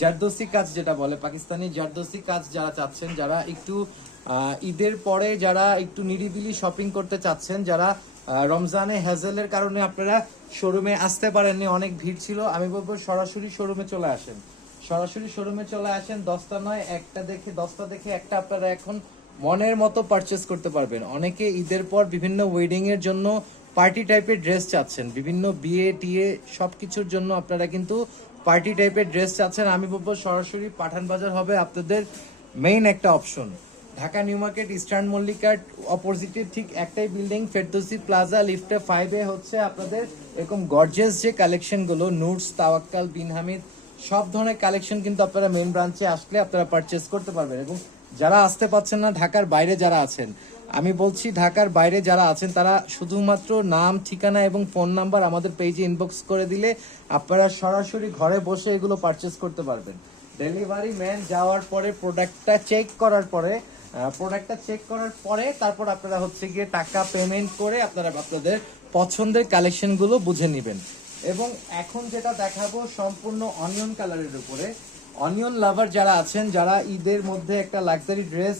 জারদোসি কাজ যেটা বলে পাকিস্তানি জারদোসি কাজ যারা চাচ্ছেন, যারা একটু ঈদের পরে যারা একটু নিরিবিলি শপিং করতে চাচ্ছেন, যারা রমজানে হ্যাজেলের কারণে আপনারা শোরুমে আসতে পারেননি, অনেক ভিড় ছিল, আমি বলব সরাসরি শোরুমে চলে আসেন। সরাসরি শোরুমে চলে আসেন, দশটা নয়, একটা দেখে, দশটা দেখে একটা আপনারা এখন মনের মতো পারচেস করতে পারবেন। অনেকে ঈদের পর বিভিন্ন ওয়েডিং এর জন্য পার্টি টাইপের ড্রেস চাচ্ছেন, বিভিন্ন বিয়ে টিয়ে সব কিছুর জন্য আপনারা কিন্তু পার্টি টাইপের ড্রেস চাচ্ছেন, আমি বলব সরাসরি পাঠান বাজার হবে আপনাদের মেইন একটা option Dhaka New Market, Eastern মল্লিকার অপোজিটে ঠিক একটাই বিল্ডিং ফেরদৌসি প্লাজা লিফটে ফাইভে হচ্ছে আপনাদের এরকম গর্জেস যে কালেকশনগুলো নুটস তাওয়াক্কাল বিন হামিদ সব ধরনের কালেকশন কিন্তু আপনারা মেইন ব্রাঞ্চে আসলে আপনারা পারচেস করতে পারবেন। এবং যারা আসতে পাচ্ছেন না, ঢাকার বাইরে যারা আছেন আমি বলছি, ঢাকার বাইরে যারা আছেন, তারা শুধুমাত্র নাম, ঠিকানা এবং ফোন নাম্বার আমাদের পেজে ইনবক্স করে দিলে আপনারা সরাসরি ঘরে বসে এগুলো পারচেস করতে পারবেন। ডেলিভারি ম্যান যাওয়ার পরে প্রোডাক্টটা চেক করার পরে প্রোডাক্টটা চেক করার পরে তারপর আপনারা হচ্ছে গিয়ে টাকা পেমেন্ট করে আপনারা আপনাদের পছন্দের কালেকশনগুলো বুঝে নেবেন। এবং এখন যেটা দেখাবো সম্পূর্ণ অনিয়ন কালারের উপরে। অনিয়ন লাভার যারা আছেন, যারা ঈদের মধ্যে একটা লাক্সারি ড্রেস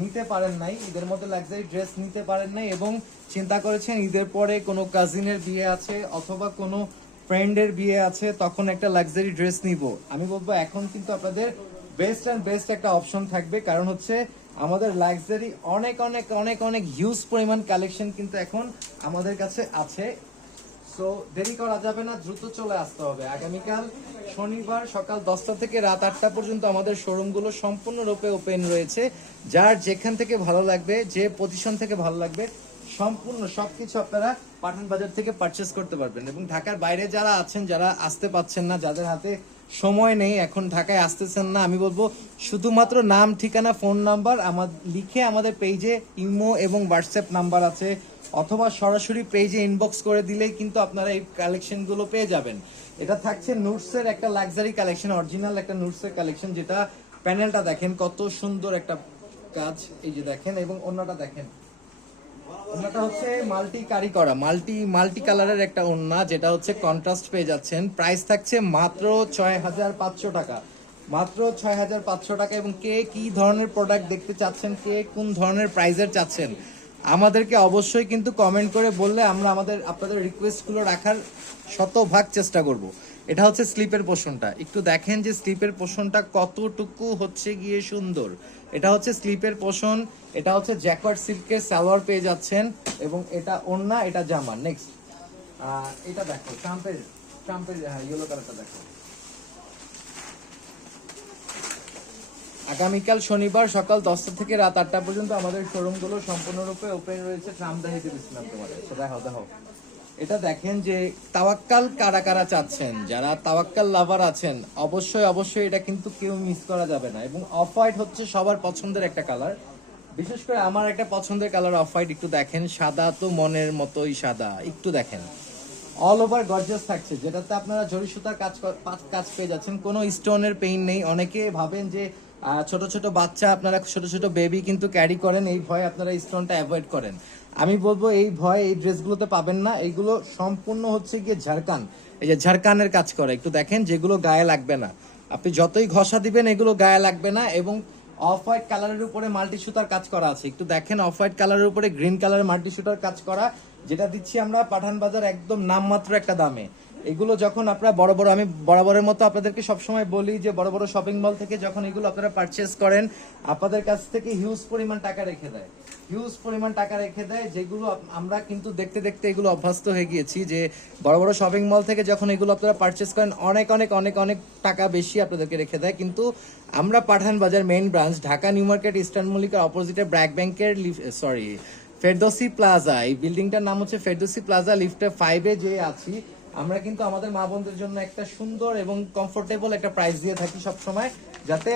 নিতে পারেন নাই। ঈদের মধ্যে লাক্সারি ড্রেস নিতে পারেন নাই এবং চিন্তা করেছেন ঈদের পরে কোনো কাজিনের বিয়ে আছে অথবা কোনো ফ্রেন্ডের বিয়ে আছে, তখন একটা লাক্সারি ড্রেস নিব। আমি বলব, এখন কিন্তু আপনাদের বেস্ট অ্যান্ড বেস্ট একটা অপশন থাকবে, কারণ হচ্ছে আমাদের লাক্সারি অনেক অনেক অনেক অনেক হিউজ পরিমাণ কালেকশন কিন্তু এখন আমাদের কাছে আছে। সো দেরি করা যাবে না, দ্রুত চলে আসতে হবে। আগামীকাল শনিবার সকাল দশটা থেকে রাত আটটা পর্যন্ত আমাদের শোরুমগুলো সম্পূর্ণরূপে ওপেন রয়েছে। যার যেখান থেকে ভালো লাগবে, যে পজিশন থেকে ভালো লাগবে, সম্পূর্ণ সবকিছু আপনারা পাঠান বাজার থেকে পারচেস করতে পারবেন। এবং ঢাকার বাইরে যারা আছেন, যারা আসতে পাচ্ছেন না, যাদের হাতে সময় নেই, এখন ঢাকায় আসতেছেন না, আমি বলব শুধুমাত্র নাম, ঠিকানা ফোন নাম্বার আমার, লিখে আমাদের পেজে ইমো এবং হোয়াটসঅ্যাপ নাম্বার আছে। অথবা সরাসরি পেজে ইনবক্স করে দিলেই কিন্তু আপনারা এই কালেকশনগুলো পেয়ে যাবেন। এটা থাকছে নুটসের একটা লাক্সারি কালেকশন অরিজিনাল একটা নুটসের কালেকশন যেটা প্যানেলটা দেখেন কত সুন্দর একটা কাজ, এই যে দেখেন, এবং অন্যটা দেখেন। ওন্নাটা হচ্ছে মাল্টি কারি করা মাল্টি মাল্টি কালারের একটা ওন্না যেটা হচ্ছে কন্ট্রাস্ট পেয়ে যাচ্ছেন। প্রাইস থাকছে মাত্র ছয় হাজার পাঁচশো টাকা। মাত্র ছয় হাজার পাঁচশো টাকা, এবং কে কি ধরনের প্রোডাক্ট দেখতে চাচ্ছেন, কে কোন ধরনের প্রাইজের চাচ্ছেন আমাদেরকে অবশ্যই কিন্তু কমেন্ট করে বললে আমরা আমাদের আপনাদের রিকোয়েস্টগুলো রাখার শতভাগ চেষ্টা করব। এটা হচ্ছে স্লিপের পোষণটা। একটু দেখেন যে স্লিপের পোষণটা কতটুকু হচ্ছে গিয়ে সুন্দর। এটা হচ্ছে স্লিপের পোষণ, এটা হচ্ছে জ্যাকওয়ার্ড সিল্কের সালোয়ার পেয়ে যাচ্ছেন এবং এটা ওন্না, এটা জামা। নেক্সট এটা দেখো, ট্রাম্পের চাম্পের ইয়েলো কালারটা দেখো। আগামীকাল শনিবার সকাল দশটা থেকে রাত আটটা পর্যন্ত আমাদের শোরুমগুলো সম্পূর্ণরূপে ওপেন রয়েছে ট্রাম দেখাইতে দিচ্ছিলাম তোমাদের। দেখো দেখো। এটা দেখেন যে তাওয়াক্কাল কারা কারা চাচ্ছেন? যারা তাওয়াক্কাল লাভার আছেন, অবশ্যই অবশ্যই এটা কিন্তু কেউ মিস করা যাবে না। এবং অফ হোয়াইট হচ্ছে সবার পছন্দের একটা কালার বিশেষ করে আমার একটা পছন্দের কালার অফ হোয়াইট একটু দেখেন। সাদা তো মনের মতোই সাদা, একটু দেখেন। অল ওভার গর্জাস থাকছে, যেটাতে আপনারা জরি সুতার কাজ কাজ পেয়ে যাচ্ছেন। কোনো স্টোনের পেইন নেই। অনেকে ভাবেন যে ছোট ছোট বাচ্চা আপনারা, ছোট ছোট বেবি কিন্তু ক্যারি করেন, এই ভয় আপনারা স্টোনটা অ্যাভয়েড করেন। আমি বলব, এই ভয় এই ড্রেসগুলোতে পাবেন না, এইগুলো সম্পূর্ণ হচ্ছে গিয়ে ঝাড়কান এই যে ঝাড়কানের কাজ করে, একটু দেখেন যেগুলো গায়ে লাগবে না। আপনি যতই ঘষা দিবেন, এগুলো গায়ে লাগবে না এবং অফ হোয়াইট কালারের উপরে মাল্টি সুতার কাজ করা আছে। একটু দেখেন অফ হোয়াইট কালারের উপরে গ্রিন কালারের মাল্টি সুতার কাজ করা, যেটা দিচ্ছি আমরা পাঠান বাজার একদম নামমাত্র একটা দামে। এগুলো যখন আপনারা বড় বড়, আমি বরাবরের মতো আপনাদেরকে সবসময় বলি যে বড় বড় শপিং মল থেকে যখন এগুলো আপনারা পারচেস করেন, আপনাদের কাছ থেকে হিউজ পরিমাণ টাকা রেখে দেয়। হিউজ পরিমাণ টাকা রেখে দেয়, যেগুলো আমরা কিন্তু দেখতে দেখতে এগুলো অভ্যস্ত হয়ে গিয়েছি যে বড় বড় শপিং মল থেকে যখন এগুলো আপনারা পারচেস করেন, অনেক অনেক অনেক অনেক টাকা বেশি আপনাদেরকে রেখে দেয়। কিন্তু আমরা পাঠান বাজার main branch Dhaka New Market Eastern মল্লিকার অপোজিটে ব্র্যাক ব্যাংকের সরি ফেরদোসি প্লাজা এই বিল্ডিংটার নাম হচ্ছে ফেরদোসি প্লাজা লিফটে ফাইভে যে আছি। আমরা কিন্তু আমাদের মা বোনদের জন্য একটা সুন্দর এবং কমফোর্টেবল একটা প্রাইস দিয়ে থাকি সব সময় যাতে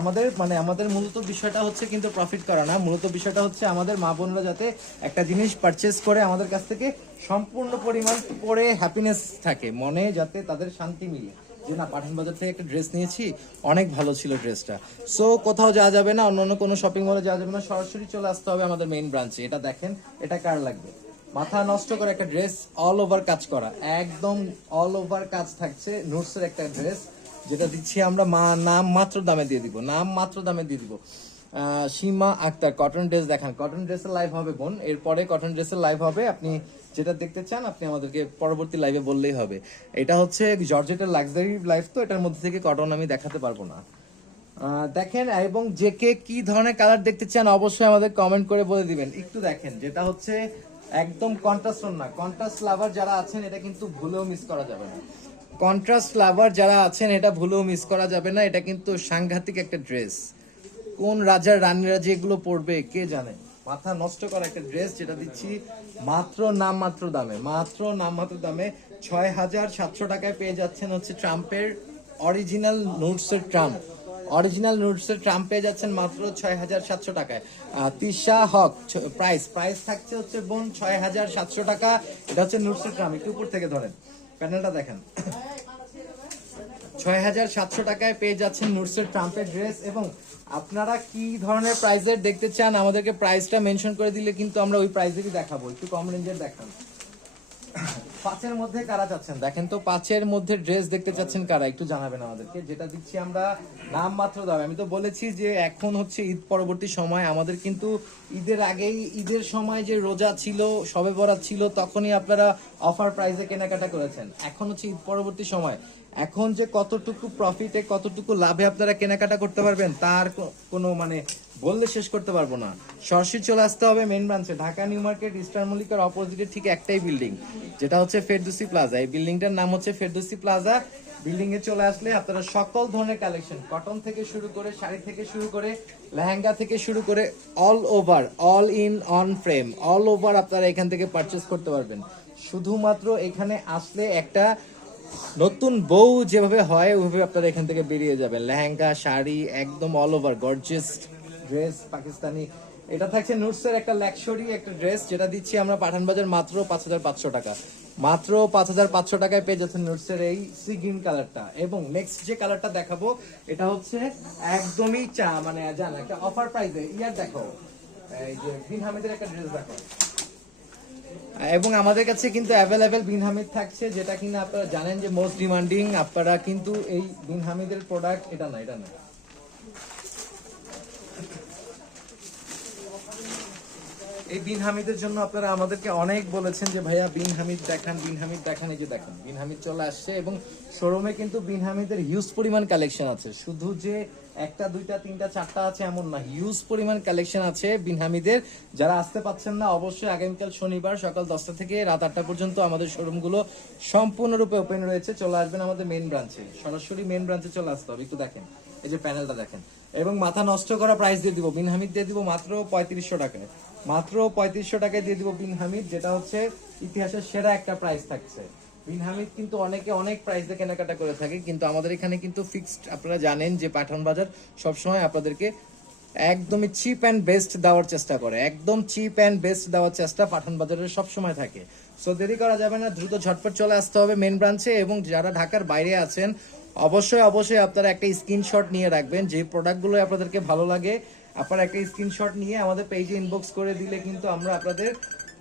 আমাদের মানে আমাদের মূলত বিষয়টা হচ্ছে কিন্তু প্রফিট করা না। মূলত বিষয়টা হচ্ছে আমাদের মা বোনরা যাতে একটা জিনিস পারচেস করে আমাদের কাছ থেকে সম্পূর্ণ পরিমাণ পরে হ্যাপিনেস থাকে, মনে যাতে তাদের শান্তি মিলে। যে না, পাঠান বাজার থেকে একটা ড্রেস নিয়েছি, অনেক ভালো ছিল ড্রেসটা সো কোথাও যাওয়া যাবে না অন্য অন্য কোনো শপিং মলে যাওয়া যাবে না, সরাসরি চলে আসতে হবে আমাদের মেইন ব্রাঞ্চে এটা দেখেন, এটা কার লাগবে? মাথা নষ্ট করে একটা ড্রেস অল ওভার কাজ করা। একদম অল ওভার কাজ থাকছে নোটসের একটা ড্রেস যেটা দিচ্ছি আমরা মা, নাম মাত্র দামে দিয়ে দিব, নাম মাত্র দামে দিয়ে দিব। সীমা আক্তার কটন ড্রেস দেখান। কটন ড্রেসের লাইভ হবে বোন। এরপরে কটন ড্রেসের লাইভ হবে। আপনি যেটা দেখতে চান, আপনি আমাদেরকে পরবর্তী লাইভে বললেই হবে। এটা হচ্ছে জর্জেটের লাক্সারি লাইফ তো এটার মধ্যে থেকে কটন আমি দেখাতে পারব না। দেখেন, এবং যে কে কি ধরনের কালার দেখতে চান, অবশ্যই আমাদের কমেন্ট করে বলে দিবেন। একটু দেখেন, যেটা হচ্ছে একদম কন্ট্রাস্ট না। কন্ট্রাস্ট লাভার যারা আছেন, এটা কিন্তু ভুলেও মিস করা যাবে না। কন্ট্রাস্ট লাভার যারা আছেন, এটা ভুলেও মিস করা যাবে না। এটা কিন্তু সাংঘাতিক একটা ড্রেস কোন রাজার রানীরা যে এগুলো পরবে, কে জানে? মাথা নষ্ট করা একটা ড্রেস যেটা দিচ্ছি মাত্র নাম মাত্র দামে। মাত্র নাম মাত্র দামে ছয় হাজার সাতশো টাকায় পেয়ে যাচ্ছেন হচ্ছে ট্রাম্পের অরিজিনাল নোটসের ট্রাম্প। অরিজিনাল নোটসের ট্রাম্প পেয়ে যাচ্ছেন মাত্র ছয় হাজার সাতশো টাকায়। তিশা হক প্রাইস প্রাইস থাকছে হচ্ছে বোন ছয় হাজার সাতশো টাকা। এটা হচ্ছে নোটসের ট্রাম্প, একটু উপর থেকে ধরেন। প্যানেলটা দেখেন। ছয় হাজার সাতশো টাকায় পেয়ে যাচ্ছেন নুটসের ট্রাম্পের ড্রেস এবং আপনারা কি ধরনের প্রাইজের দেখতে চান আমাদেরকে প্রাইসটা মেনশন করে দিলে কিন্তু আমরা ওই প্রাইজেরই দেখাবো। একটু কম রেঞ্জের দেখান। পাঁচের মধ্যে কারা চাচ্ছেন দেখেন তো, পাঁচের মধ্যে ড্রেস দেখতে চাচ্ছেন কারা? একটু জানাবেন আমাদেরকে। যেটা দিচ্ছি আমরা নাম মাত্র দাম। আমি তো বলেছি যে এখন হচ্ছে ঈদ পরবর্তী সময়। আমাদের কিন্তু ঈদের আগেই, ঈদের সময় যে রোজা ছিল সবে বরাত ছিল, তখনই আপনারা অফার প্রাইসে কেনাকাটা করেছেন। এখন হচ্ছে ঈদ পরবর্তী সময়। এখন যে কতটুকু প্রফিটে কতটুকু লাভে আপনারা কেনাকাটা করতে পারবেন, তার কোনো মানে বললে শেষ করতে পারব না। সরাসরি চলে আসতে হবে মেন ব্রাঞ্চে ঢাকা নিউ মার্কেট ইস্টার মল্লিকার অপোজিটে ঠিক একটাই বিল্ডিং যেটা হচ্ছে ফেরদুসি প্লাজা এই বিল্ডিংটার নাম হচ্ছে ফেরদুসি প্লাজা বিল্ডিং এ চলে আসলে আপনারা সকল ধরনের কালেকশন কটন থেকে শুরু করে, শাড়ি থেকে শুরু করে, লেহেঙ্গা থেকে শুরু করে all over all in one frame all over আপনারা এখান থেকে পারচেস করতে পারবেন। শুধুমাত্র এখানে আসলে একটা নতুন বউ যেভাবে হয় ওইভাবে আপনারা এখান থেকে বেরিয়ে যাবেন। লেহেঙ্গা, শাড়ি, একদম all over gorgeous dress Pakistani. এটা থাকছে নুটসের একটা লাক্সারি একটা ড্রেস যেটা দিচ্ছি আমরা পাঠান বাজার মাত্র পাঁচ হাজার পাঁচশো টাকা। মাত্র পাঁচ হাজার পাঁচশো টাকায় পেয়ে যাচ্ছেন নুটসের এই সি গ্রিন কালারটা এবং নেক্সট যে কালারটা দেখাবো, এটা হচ্ছে একদমই চা মানে জান, একটা অফার প্রাইসে ইয়ার দেখো, এই যে বিন হামিদের একটা ড্রেস দেখো। এবং আমাদের কাছে কিন্তু অ্যাভেলেবেল বিন হামিদ থাকছে, যেটা কিনা আপনারা জানেন যে মোস্ট ডিমান্ডিং আপনারা কিন্তু এই বিন হামিদের প্রোডাক্ট এটা না এটা না। এই বিন হামিদের জন্য আপনারা আমাদেরকে অনেক বলেছেন যে, ভাইয়া, বিন হামিদ দেখান, বিন হামিদ দেখান, এই যে দেখেন, বিন হামিদ চলে আসছে এবং শোরুমে কিন্তু বিন হামিদের হিউজ পরিমাণ কালেকশন আছে। শুধু যে একটা, দুইটা, তিনটা, চারটা আছে এমন না হিউজ পরিমাণ কালেকশন আছে বিন হামিদের। যারা আসতে পাচ্ছেন না, অবশ্যই আগামীকাল শনিবার সকাল দশটা থেকে রাত আটটা পর্যন্ত আমাদের শোরুমগুলো সম্পূর্ণরূপে ওপেন রয়েছে। চলে আসবেন আমাদের মেন ব্রাঞ্চে সরাসরি মেন ব্রাঞ্চে চলে আসতে হবে। একটু দেখেন, এই যে প্যানেলটা দেখেন। এবং মাথা নষ্ট করা প্রাইস দিয়ে দিব, বিন হামিদ দিয়ে দিব মাত্র পঁয়ত্রিশশো টাকায়। মাত্র পঁয়ত্রিশশো টাকায় দিয়ে দিব বিন হামিদ যেটা হচ্ছে ইতিহাসের সেরা একটা প্রাইস থাকছে। বিন হামিদ কিন্তু অনেকে অনেক প্রাইস কেনাকাটা করে থাকে, কিন্তু আমাদের এখানে কিন্তু ফিক্সড আপনারা জানেন যে পাঠান বাজার সবসময় আপনাদেরকে একদমই চিপ অ্যান্ড বেস্ট দেওয়ার চেষ্টা করে, একদম চিপ অ্যান্ড বেস্ট দেওয়ার চেষ্টা পাঠান বাজারের সবসময় থাকে। সো দেরি করা যাবে না, দ্রুত ঝটপট চলে আসতে হবে মেন ব্রাঞ্চে এবং যারা ঢাকার বাইরে আছেন, অবশ্যই অবশ্যই আপনারা একটা স্ক্রিনশট নিয়ে রাখবেন, যে প্রোডাক্টগুলো আপনাদেরকে ভালো লাগে আপনারা একটা স্ক্রিনশট নিয়ে আমাদের পেজে ইনবক্স করে দিলে কিন্তু আমরা আপনাদের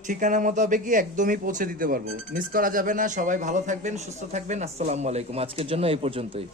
ঠিকানা মোতাবেকই একদমই পৌঁছে দিতে পারব। মিস করা যাবে না, সবাই ভালো থাকবেন, সুস্থ থাকবেন, আসসালামু আলাইকুম। আজকের জন্য এই পর্যন্তই।